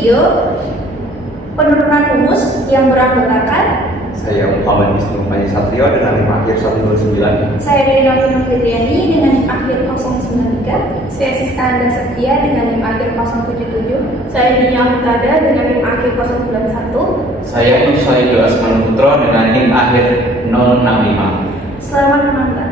video penurunan rumus yang beranggotakan Saya Muhammad Wisnu Panjasatrio dengan NIM akhir 129. saya Rina Fitriani dengan NIM akhir 093. Saya Siska Anda Setia dengan NIM akhir 077. Saya Nia Mutada dengan NIM akhir 091. Saya Nur Sohibul Asman Putro dengan NIM akhir 065. Selamat menonton.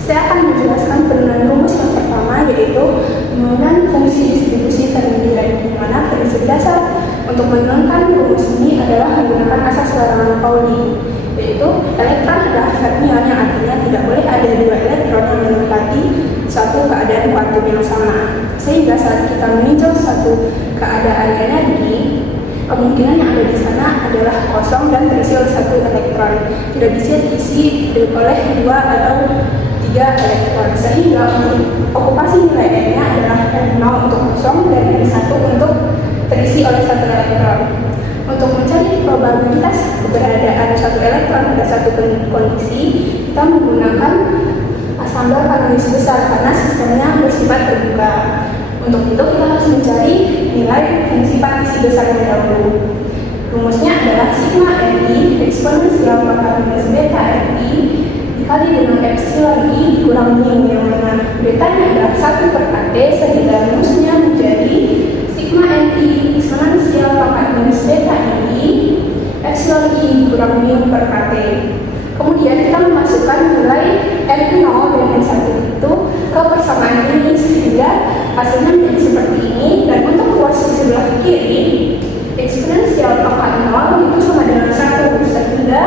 Saya akan menjelaskan penurunan rumus yang pertama, yaitu penurunan fungsi distribusi Fermi-Dirac, di mana prinsip dasar untuk menurunkan rumus ini adalah menggunakan asas larangan Pauli, yaitu elektron adalah fermion, yang artinya tidak boleh ada dua elektron yang menempati suatu keadaan kuantum yang sama. Sehingga saat kita meninjau suatu keadaan energi, kemungkinan yang ada di sana adalah kosong dan terisi oleh satu elektron, tidak bisa diisi oleh dua atau tiga elektron, sehingga untuk okupasi nilai N-nya adalah N0 untuk kosong dan N1 untuk terisi oleh satu elektron. Untuk mencari probabilitas keberadaan satu elektron pada satu kondisi, kita menggunakan asambel kanonis besar karena sistemnya bersifat terbuka. Untuk itu kita harus mencari nilai fungsi partisi besarnya dahulu. Rumusnya adalah sigma Ni eksponensial pangkat minus beta Ni dikali dengan epsilon I kurang mu, yang mana betanya adalah 1 per KT, sehingga rumusnya menjadi sigma Ni eksponensial pangkat minus beta Ni epsilon I kurang mu per KT. Kemudian kita memasukkan nilai N0 dan N1 itu ke persamaan ini, sehingga hasilnya menjadi seperti ini. Dan untuk ruas di sebelah kiri, eksponensial pangkat 0 itu sama dengan 1, sehingga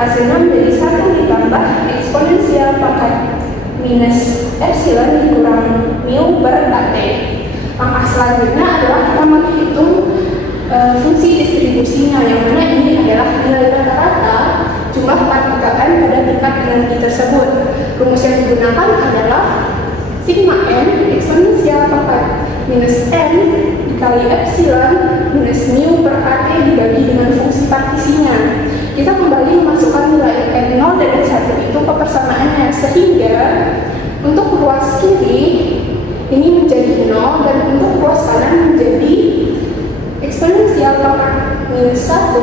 hasilnya menjadi 1 ditambah eksponensial pangkat minus epsilon dikurang mu per KT. Langkah selanjutnya adalah kita menghitung fungsi distribusinya, yang mana ini adalah nilai rata-rata jumlah pertukaran pada tingkat energi tersebut. Rumus yang digunakan adalah sigma N eksponensial pangkat minus N dikali epsilon minus mu per KT dibagi dengan fungsi partisinya. Kita kembali memasukkan nilai N0 dan N1 itu ke persamaannya, sehingga untuk ruas kiri ini menjadi 0 dan untuk ruas kanan menjadi eksponensial pangkat minus 1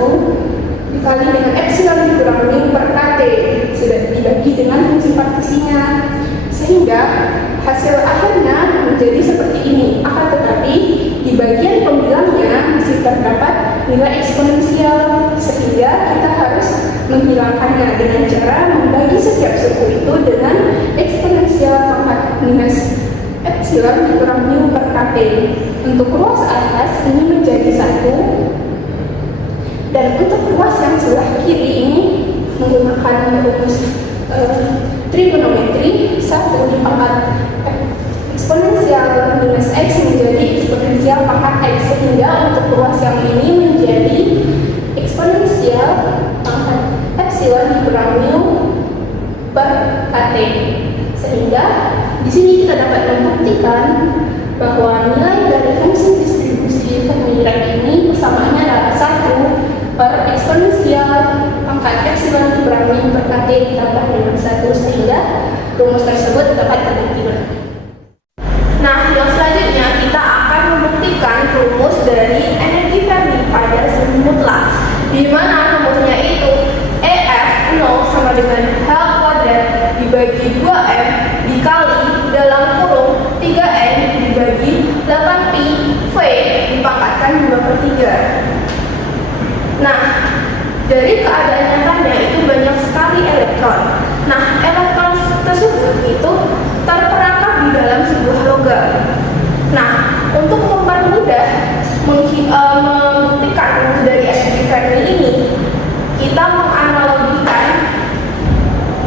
dikali dengan epsilon dikurang mu per KT sudah dibagi dengan fungsi partisinya, sehingga hasil akhirnya menjadi seperti ini. Akan tetapi di bagian pembilangnya masih terdapat nilai eksponensial, sehingga kita harus menghilangkannya dengan cara membagi setiap suku itu dengan eksponensial pangkat minus epsilon dikurang mu per KT. Untuk ruas atas ini menjadi 1, dan untuk ruas yang sebelah kiri ini menggunakan rumus trigonometri, 1 dipangkat eksponensial minus x menjadi eksponensial pangkat x, sehingga untuk ruas yang ini menjadi eksponensial pangkat epsilon dikurang mu per KT. Sehingga di sini kita dapat membuktikan bahwa nilai dari fungsi distribusi Fermi-Dirac ini persamaannya adalah 1 per eksponensial pangkat epsilon dikurang mu per KT ditambah dengan 1, sehingga rumus tersebut dapat terbukti. Nah, yang selanjutnya kita akan membuktikan rumus dari energi Fermi pada semi mutlak, di mana rumusnya itu EF0 sama dengan H kuadrat dibagi 2M dikali dalam kurung 3N dibagi 8pi V dipangkatkan 2/3. Nah, dari keadaan nyatanya itu banyak sekali elektron. Nah, elektron tersebut itu terperangkap di dalam sebuah logam. Nah, untuk mempermudah membuktikan rumus dari energi Fermi ini, kita menganalogikan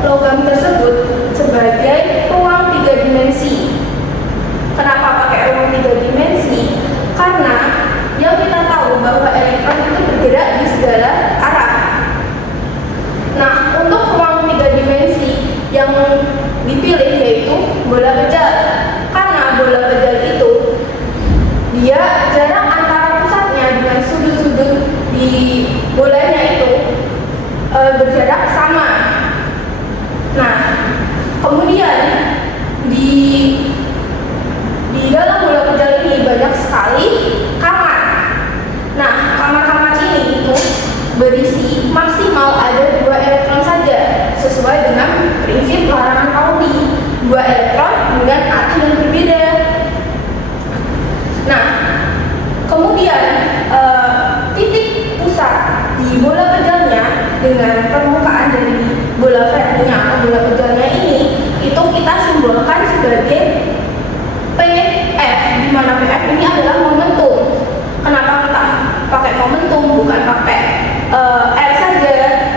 logam tersebut sebagai ruang 3 dimensi. Kenapa pakai ruang 3 dimensi? Karena yang kita tahu bahwa elektron itu bergerak di segala arah. Nah, untuk ruang maksimal ada 2 elektron saja, sesuai dengan prinsip larangan Pauli, 2 elektron dengan arti yang berbeda. Nah, kemudian titik pusat di bola pejalnya dengan permukaan dari bola Fermi-nya atau bola pejalnya ini, itu kita simbolkan sebagai PF, di mana PF ini adalah momentum. Kenapa kita pakai momentum, bukan pakai R saja?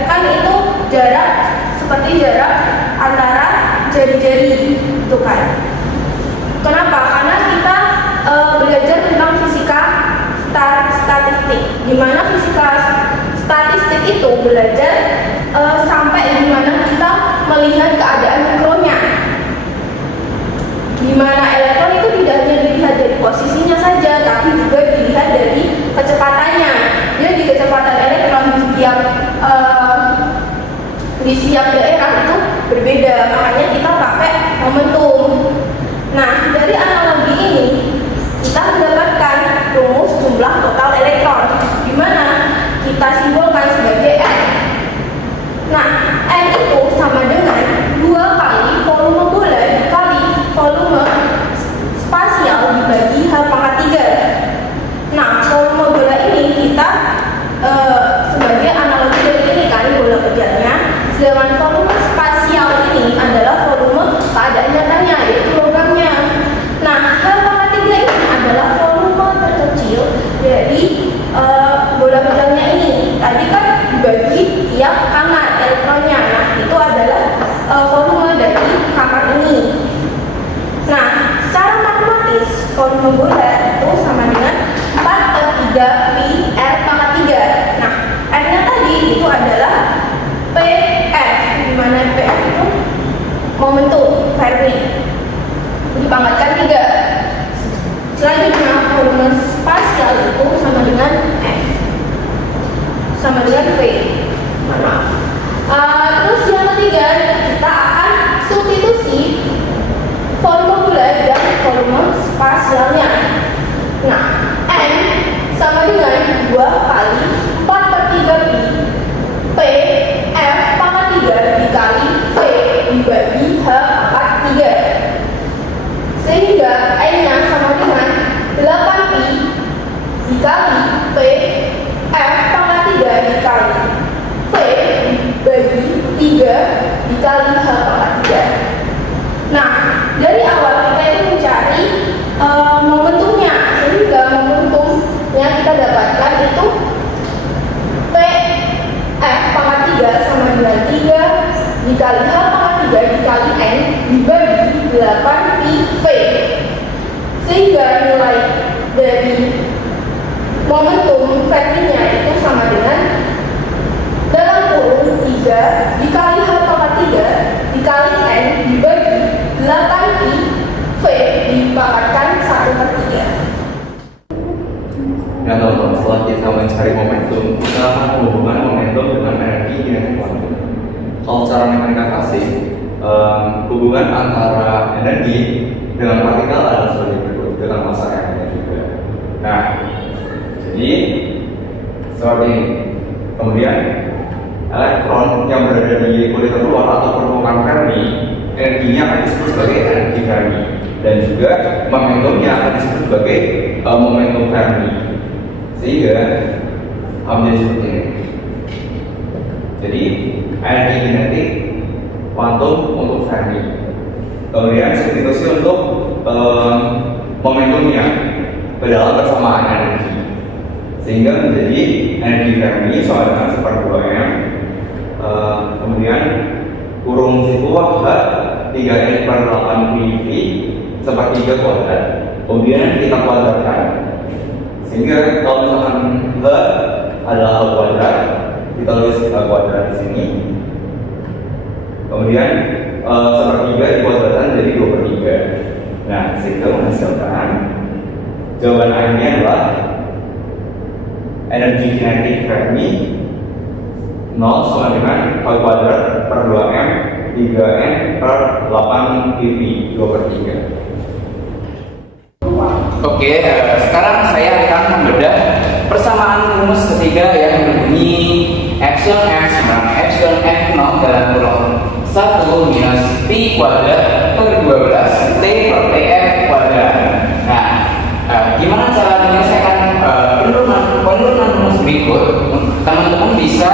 Kan itu jarak seperti jarak antara jari-jari, itu kan. Kenapa? Karena kita belajar tentang fisika statistik, di mana fisika statistik itu belajar sampai di mana kita melihat keadaan mikronya, di mana elektron itu tidak hanya dilihat dari posisinya saja, tapi juga dilihat dari kecepatannya. Jadi kecepatan elektron di setiap daerah itu berbeda, makanya kita pakai momentum. Nah, dari analogi ini kita mendapatkan rumus jumlah total elektron, di mana kita simbolkan sebagai N. Nah, N itu sama dengan 2 kali volume bola dikali volume spasial dibagi H/3. Nah, volume bola ini kita sebagai analogi dari ini kan bola pejalnya, sedangkan volume spasial ini adalah volume keadaan nyatanya, yaitu logamnya. Nah, H/3 ini adalah volume terkecil dari bola pejalnya ini. Tadi kan dibagi tiap kamar elektronnya. Nah, itu adalah volume dari kamar ini. Nah, secara matematis volume bola itu sama dengan 4/3 pi R/3. Nah, R-nya tadi itu adalah PF, di mana PF itu momentum Fermi dipangkatkan 3. Selanjutnya volume spasial itu sama dengan F, sama dengan V. Maaf. Terus yang ketiga, kita akan substitusi volume bola dan volume spasialnya. Nah, N sama dengan 2 kali 4/3 pi P F pangkat 3 dikali V dibagi H/3, sehingga N-nya sama dengan 8 pi dikali P F pangkat 3 dikali V dibagi 3 dikali H/3. Nah, dari awal kita itu mencari momentumnya, sehingga momentumnya kita dapatkan itu PF pangkat 3 sama dengan 3 dikali H/3 dikali N dibagi 8 pi V, sehingga nilai dari momentum Fermi-nya itu sama dengan dalam kurung 3 dikali H/3 dikali N dibagi 8 pi V dipangkatkan 1/3. Nah, teman-teman, setelah kita mencari momentum, kita akan menghubungkan momentum dengan energi kinetik kuantum. Kalau secara mekanika klasik, hubungan antara energi dengan partikel adalah sebagai berikut, dengan massa yang juga. Nah, jadi seperti ini. Kemudian elektron yang berada di kulit terluar atau permukaan Fermi, energinya akan disebut sebagai energi Fermi, dan juga momentumnya akan disebut sebagai momentum Fermi, sehingga menjadi seperti ini. Jadi energi kinetik kuantum untuk Fermi, kemudian substitusi untuk momentumnya ke dalam persamaan energi, sehingga menjadi energi Fermi sama dengan 1/2m. Kemudian kurung situ H 3n/8 pi 1/3 kuadrat. Kemudian kita kuadratkan, sehingga kalau misalkan H adalah H kuadrat, kita tulis kuadrat di sini. Kemudian 1/3 dikuadratkan jadi 2/3. Nah, sehingga menghasilkan jawaban akhirnya adalah energi kinetik Fermi 0 sama dengan H kuadrat per 2m 3n/8 pi 2/3. Oke, sekarang saya akan membedah persamaan rumus ketiga yang berbunyi F epsilon f sama epsilon f0 dalam kurung 1 minus P kuadrat per 12 T per TF kuadrat. Nah, gimana cara menyelesaikan penurunan rumus berikut? Teman-teman bisa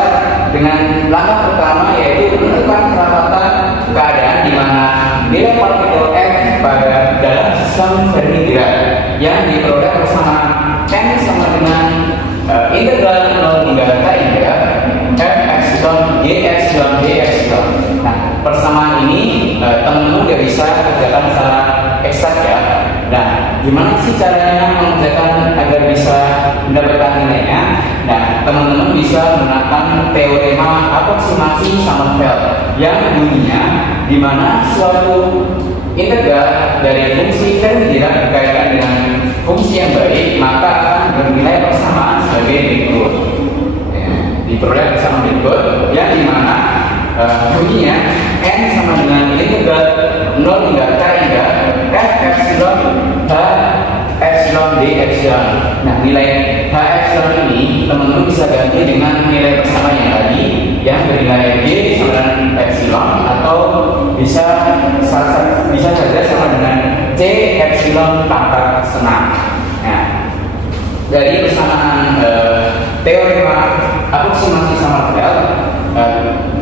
dengan langkah pertama, yaitu menentukan kerapatan keadaan di mana nilai partikel F pada dalam sistem Fermi-Dirac yang diperoleh bersama n sama dengan integral 0 hingga k hingga f epsilon g epsilon d epsilon. Nah, persamaan ini teman-teman udah bisa kerjakan secara eksak ya. Nah, gimana sih caranya mengerjakan agar bisa mendapatkan nilainya? Nah, teman-teman bisa menggunakan teorema aproksimasi Sommerfeld yang bunyinya di mana suatu integral dari fungsi Fermi-Dirac dikaitkan dengan fungsi yang baik, maka akan bernilai persamaan sebagai berikut. Diperoleh bersama berikut yang dimana bunyinya n sama dengan integral 0 hingga k hingga f epsilon h epsilon d epsilon. Nah, nilai h epsilon ini teman-teman bisa ganti dengan nilai bersama yang tadi yang bernilai g sama dengan epsilon, atau bisa saja sama dengan c epsilon pangkat senang. Nah, dari persamaan teorema aproksimasi Sommerfeld,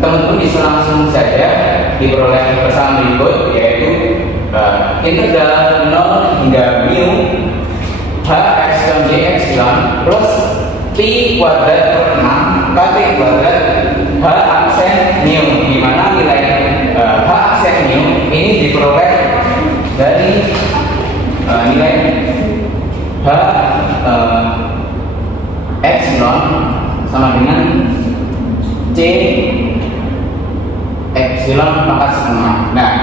teman-teman bisa langsung saja diperoleh persamaan berikut, yaitu integral 0 hingga mu h epsilon d epsilon plus p kuadrat per 6 kt kuadrat h aksen mu, di mana nilai h aksen mu ini diperoleh dari nilai h epsilon sama dengan c epsilon pangkat setengah. Nah,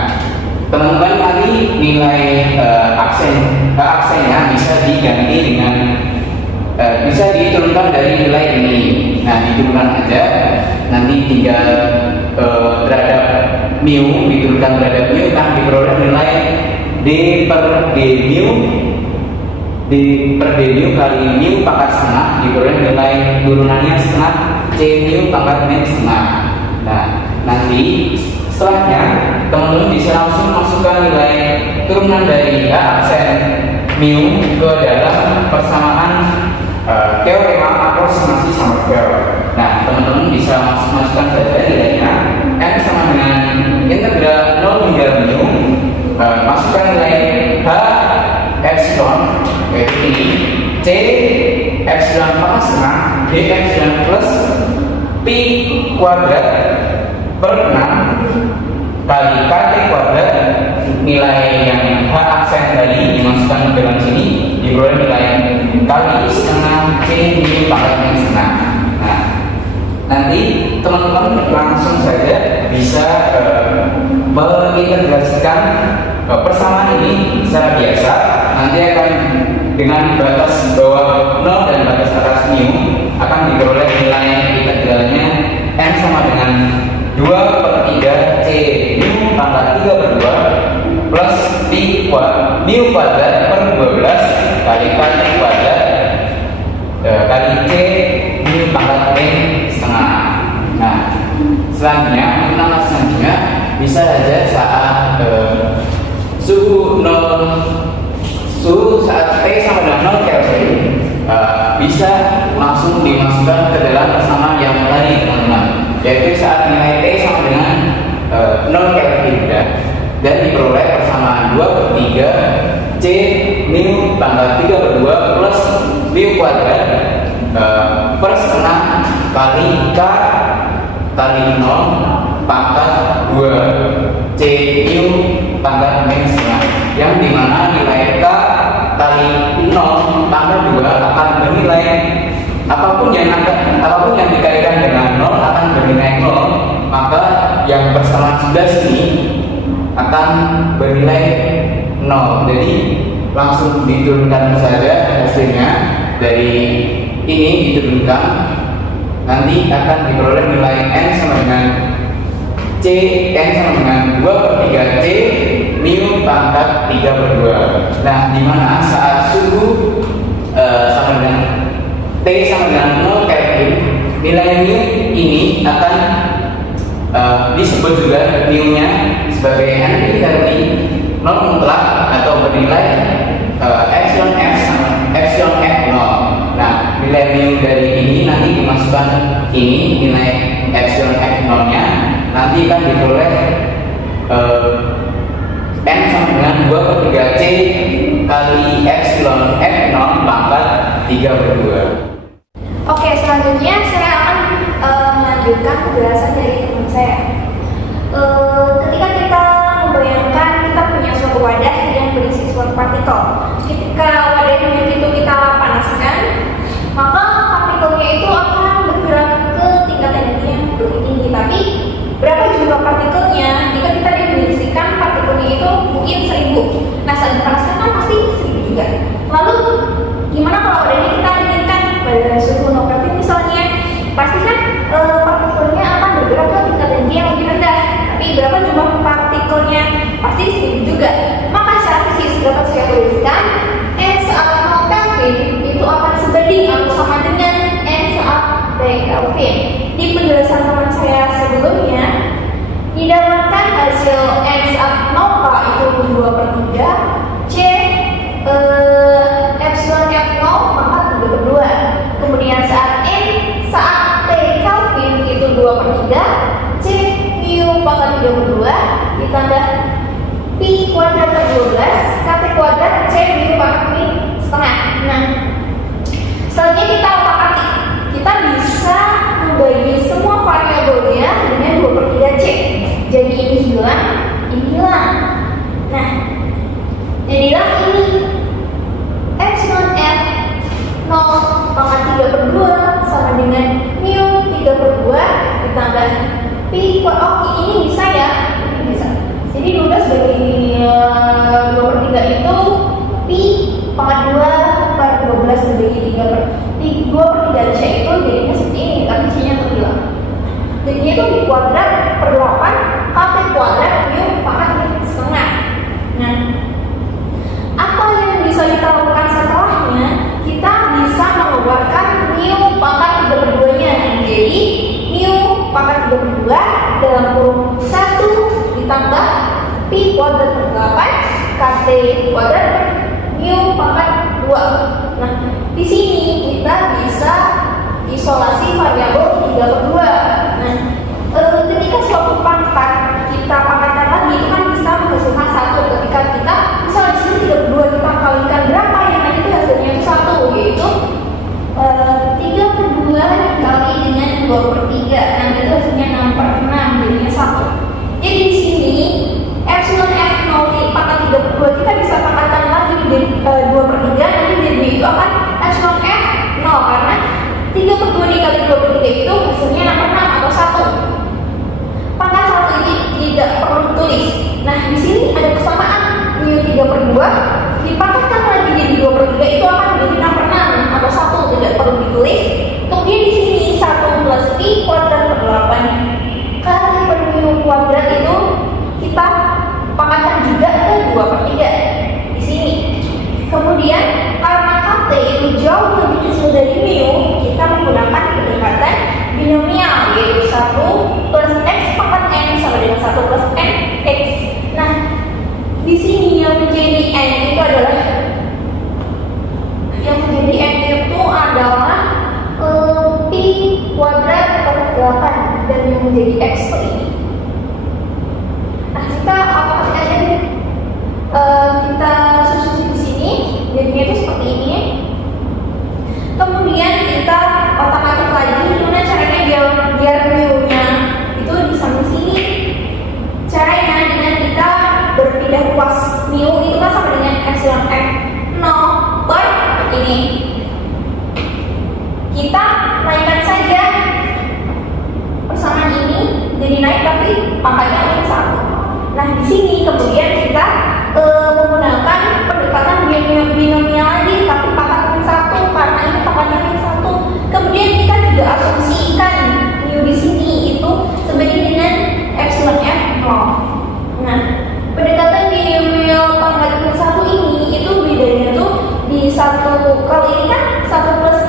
teman-teman nanti nilai aksennya bisa diganti dengan bisa diturunkan dari nilai ini. Nah, diturunkan aja, nanti tinggal terhadap mu, diturunkan terhadap mu akan diperoleh nilai d per d mu kali mu pangkat setengah, diperoleh nilai turunannya setengah c mu pangkat min setengah. Nah, nanti setelahnya teman-teman bisa langsung masukkan nilai turunan dari h aksen mu ke dalam persamaan teorema aproksimasi Sommerfeld. Nah, teman-teman bisa masukkan saja nilainya n sama dengan integral 0 hingga mu, masukkan nilai h epsilon, yaitu ini c epsilon pangkat setengah d epsilon plus p kuadrat per 6 kali kt kuadrat, nilai yang h aksen tadi dimasukkan ke dalam sini, diperoleh nilai kali setengah c mu pangkat min setengah. Nah, nanti teman-teman langsung saja bisa mengintegrasikan persamaan ini secara biasa. Nanti akan dengan batas bawah 0 dan batas atas mu akan diperoleh nilai integralnya n sama dengan 2 per 3 c mu pangkat 3 per 2 plus mu kuadrat per 12 kali kt kuadrat kali c mu pangkat min setengah. Nah, selanjutnya bisa saja saat suhu saat T sama dengan 0 Kelvin bisa langsung dimasukkan ke dalam persamaan yang tadi, teman-teman, yaitu saat nilai T sama dengan 0 Kelvin dan diperoleh persamaan 2 per 3 C mu pangkat 3 per 2 plus mu kuadrat per setengah kali K kali 0 pangkat 2 C mu pangkat min setengah, yang dimana nilai K kali 0 pangkat 2 akan bernilai apapun yang dikalikan dengan 0 akan bernilai 0, maka yang persamaan sebelah sini akan bernilai 0. Jadi langsung diturunkan saja hasilnya, dari ini diturunkan, nanti akan diperoleh nilai n sama dengan c n sama dengan 2 per 3 c mu pangkat 3 per 2. Nah, dimana saat suhu sama dengan T sama dengan 0 Kelvin, nilai mu ini disebut juga mu-nya sebagai energi Fermi non mutlak atau bernilai epsilon f sama epsilon f 0. Nah, nilai mu dari ini nanti dimasukkan ini nilai epsilon f 0 nya nanti akan diperoleh n sama dengan 2/3 c kali epsilon f 0 pangkat 3/2. Oke, selanjutnya saya akan melanjutkan penjelasan dari teman saya. Ketika kita membayangkan kita punya suatu wadah yang berisi suatu partikel, ketika wadahnya itu kita panaskan, maka partikelnya itu akan bergerak ke tingkat energi yang lebih tinggi. Tapi berapa jumlah partikelnya? Jika kita definisikan partikelnya itu mungkin 1000. Nah, saat dipanaskan kan pasti 1000 juga. Lalu gimana kalau wadahnya kita inginkan pada suhu 0 Kelvin misalnya? Pasti kan partikelnya akan bergerak ke tingkat energi yang lebih rendah. Tapi berapa jumlah partikelnya? Pasti 1000 juga. Maka secara fisik dapat saya tuliskan N saat 0 Kelvin itu akan sebanding atau sama dengan N saat T Kelvin. Di penjelasan teman saya sebelumnya didapatkan hasil N saat 0 K itu 2/3 C epsilon F0 maka 3/2. Kemudian saat N saat T Kelvin itu 2/3 C mu pangkat 3/2 ditambah pi kuadrat per 12 kT kuadrat C mu pangkat pi setengah. Nah, selanjutnya kita otak-atik. Kita bisa membagi semua variabelnya dengan 2/3 C. Jadi ini hilang, ini hilang. Nah, jadilah ini epsilon F 0 pangkat 3/2 sama dengan mu 3/2 ditambah pi ini bisa ya, ini bisa. Jadi 12 bagi 2/3 itu pi pangkat 2/12 dibagi 2/3 C itu jadinya seperti ini, tapi C-nya terhilang. Jadinya itu pi kuadrat per 8 kT kuadrat mu pangkat setengah. Nah, apa yang bisa kita lakukan setelahnya? Kita bisa mengeluarkan mu pangkat 3/2-nya. Jadi mu pangkat 3/2 dalam kurung 1 ditambah pi kuadrat per 8 kT kuadrat per mu pangkat 2. Nah, di sini kita bisa isolasi variabel 3/2. Nah, ketika suatu pangkat kita pangkatkan lagi itu kan bisa menghasilkan 1. Ketika kita misalnya di sini 3/2 kita kalikan berapa yang nanti itu hasilnya itu 1, yaitu 3/2 dikali dengan 2/3. Nanti itu hasilnya 6/6 jadinya 1. Jadi di sini epsilon F0 pangkat 3/2 kita bisa pangkatkan lagi jadi 2/3, nanti jadinya itu akan epsilon F0 karena 3/2 dikali 2/3 itu hasilnya 6/6 atau 1. Pangkat 1 ini tidak perlu ditulis. Nah, di sini ada kesamaan mu 3/2 dipangkatkan lagi jadi 2/3 itu akan menjadi 6/6 atau 1, tidak perlu ditulis. Kemudian di sini 1 plus pi kuadrat per 8 kali per mu kuadrat itu kita pangkatkan juga ke 2/3 di sini. Kemudian karena kT itu jauh lebih kecil dari mu, kita menggunakan pendekatan binomial yaitu 1 plus x pangkat n sama dengan 1 plus n x. Nah, di sini yang menjadi n itu adalah pi kuadrat per 8 dan yang menjadi x per ini. Nah, kita aplikasi aja nih. Kita susun di sini, jadinya itu seperti ini. Kemudian kita otak-atik lagi gimana caranya biar mu-nya itu di samping sini. Caranya dengan kita berpindah ruas. Mu itu kan sama dengan epsilon f 0 per ini. Kita naikkan saja persamaan ini jadi naik tapi pangkatnya hanya 1. Nah, di sini kemudian kita menggunakan pendekatan binomial lagi tapi pangkatnya 1 karena ini pangkatnya 1. Kemudian kita juga asumsikan mu di sini itu sebanding dengan epsilon f 0. Nah, pendekatan binomial pangkatnya 1 ini itu bedanya tuh di satu kali ini kan 1 plus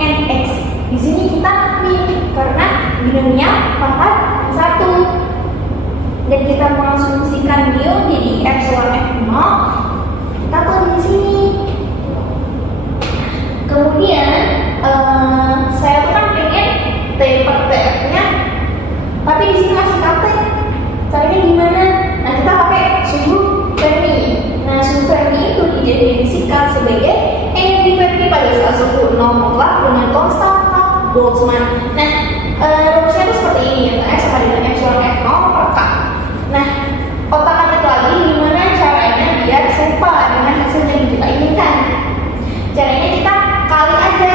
nx. Di sini kita min karena binomial pangkat 1. dan kita mengasumsikan mu jadi epsilon F0, kita tulis di sini. Kemudian saya tuh kan pengen T per TF-nya, tapi di sini masih KT. Caranya gimana? Nah, kita pakai suhu Fermi. Nah, suhu Fermi itu didefinisikan sebagai energi Fermi pada saat suhu 0 mutlak dengan konstan Boltzmann. Nah, rumusnya itu seperti ini ya, X sama dengan epsilon F0 per K. Nah, otak-atik lagi gimana caranya biar serupa dengan hasil yang kita inginkan. Caranya kita kali aja,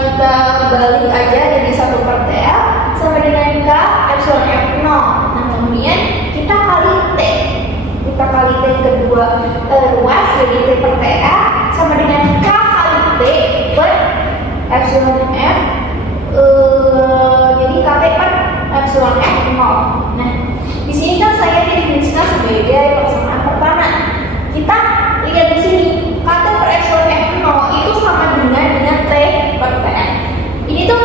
kita balik aja dari 1 per TL sama dengan K epsilon F0. Nah, kemudian kita kali T. Kita kali T kedua ruas jadi T per TL sama dengan K kali T per epsilon F. Jadi KT per epsilon F0. Nah, di sini kan saya definisikan sebagai persamaan pertama. Kita lihat di sini KT per epsilon F0 itu sama dengan T per TF. Ini tuh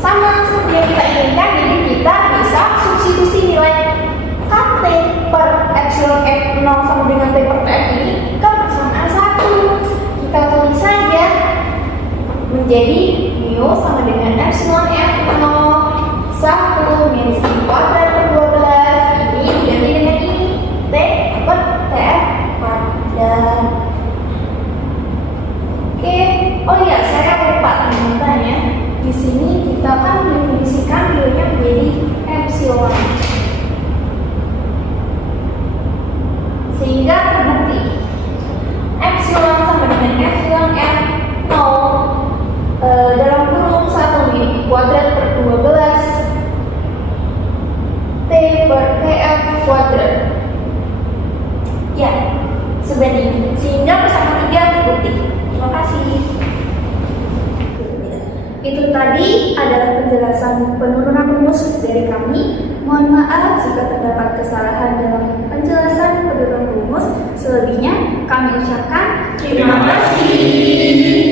sama seperti yang kita inginkan, jadi kita bisa substitusi nilai KT per epsilon F0 sama dengan T per TF ini ke persamaan 1. Kita tulis saja menjadi mu sama dengan epsilon F0 1 minus I kuadrat per 12. Ini diganti dengan ini T per TF kuadrat. Oke, oh iya, saya lupa tanya. Di sini kita kan mendefinisikan mu-nya menjadi epsilon, sehingga terbukti epsilon sama dengan epsilon F0 dalam kurung 1 min I kuadrat per 12 T per TF kuadrat. Ya, sebanding, sehingga persamaan 3 terbukti. Terima kasih. Itu tadi adalah penjelasan penurunan rumus dari kami. Mohon maaf jika terdapat kesalahan dalam penjelasan penurunan rumus. Selebihnya kami ucapkan Terima kasih.